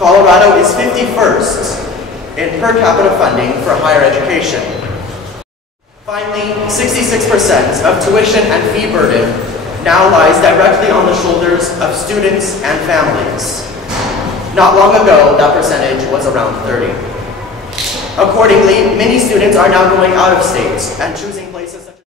Colorado is 51st in per capita funding for higher education. Finally, 66% of tuition and fee burden now lies directly on the shoulders of students and families. Not long ago, that percentage was around 30. Accordingly, many students are now going out of state and choosing places such as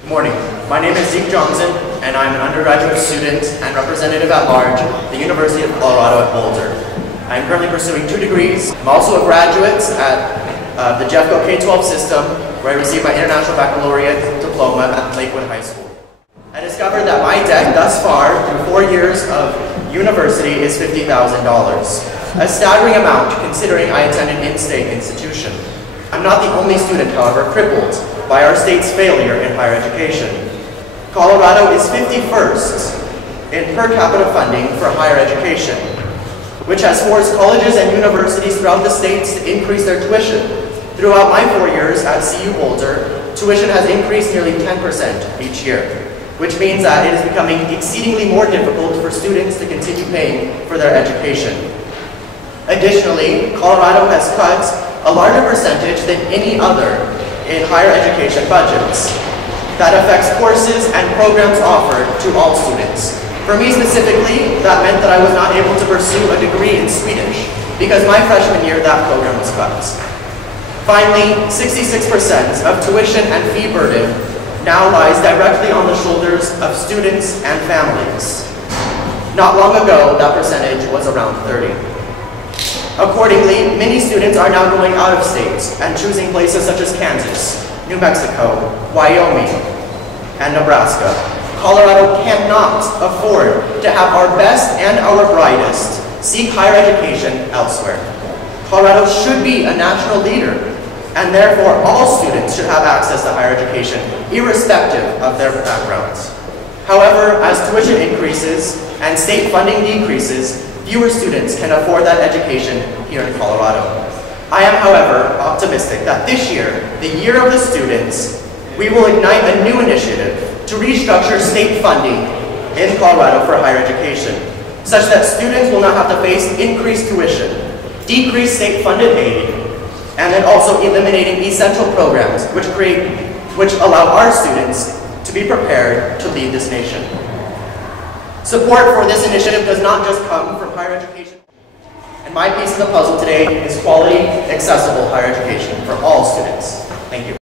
Good morning. My name is Zeke Johnson, and I'm an undergraduate student and representative at large at the University of Colorado at Boulder. I'm currently pursuing 2 degrees. I'm also a graduate at the Jeffco K-12 system, where I received my International Baccalaureate diploma at Lakewood High School. I discovered that my debt thus far, through 4 years of university, is $50,000. A staggering amount considering I attend an in-state institution. I'm not the only student, however, crippled by our state's failure in higher education. Colorado is 51st in per capita funding for higher education, which has forced colleges and universities throughout the states to increase their tuition. Throughout my 4 years at CU Boulder, tuition has increased nearly 10% each year, which means that it is becoming exceedingly more difficult for students to continue paying for their education. Additionally, Colorado has cut a larger percentage than any other in higher education budgets. That affects courses and programs offered to all students. For me specifically, that meant that I was not able to pursue a degree in Swedish because my freshman year that program was cut. Finally, 66% of tuition and fee burden now lies directly on the shoulders of students and families. Not long ago, that percentage was around 30. Accordingly, many students are now going out of state and choosing places such as Kansas, New Mexico, Wyoming, and Nebraska. Colorado cannot afford to have our best and our brightest seek higher education elsewhere. Colorado should be a national leader, and therefore all students should have access to higher education, irrespective of their backgrounds. However, as tuition increases and state funding decreases, fewer students can afford that education here in Colorado. I am, however, optimistic that this year, the year of the students, we will ignite a new initiative to restructure state funding in Colorado for higher education, such that students will not have to face increased tuition, decreased state-funded aid, and then also eliminating essential programs which allow our students to be prepared to lead this nation. Support for this initiative does not just come from higher education. And my piece of the puzzle today is quality, accessible higher education for all students. Thank you.